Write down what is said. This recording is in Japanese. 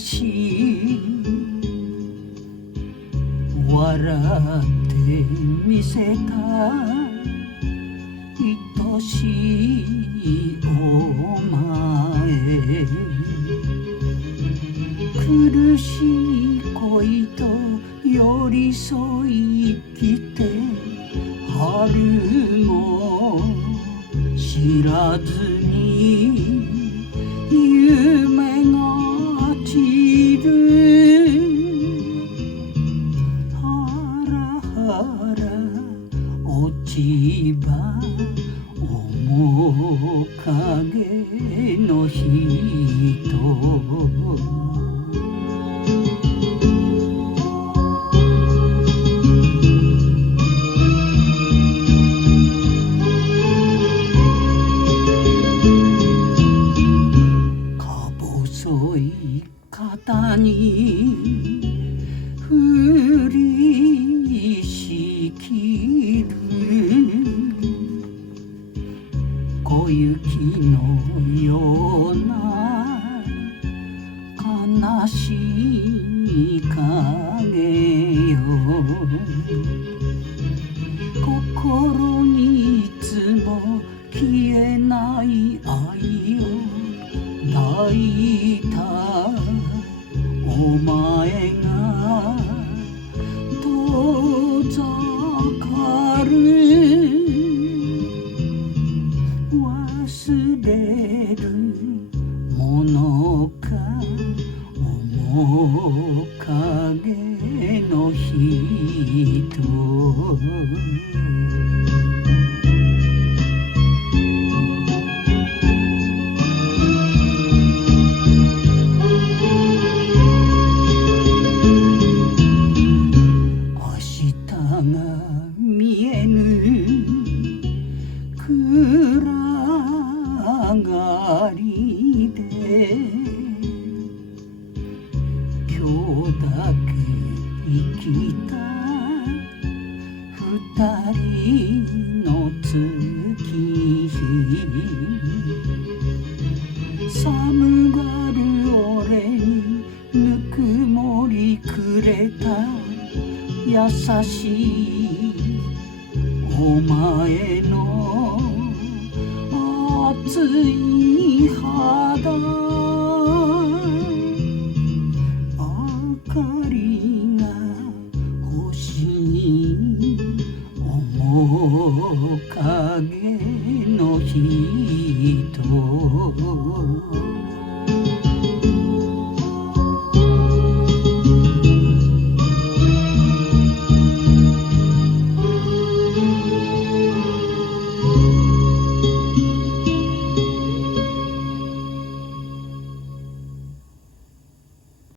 し笑ってみせた愛しいお前、苦しい恋と寄り添い生きて春も知らずに夢が散る。はらはら落ち葉面影の人、細い肩に降りしきる小雪のような悲しい影よ、心にいつも消えない愛を抱いたお前が遠ざかる。忘れるものか面影の人、見えぬ暗がりで今日だけ生きた二人の月日、寒がる俺にぬくもりくれた優しいお前の熱い肌、明かりが欲しい面影の人。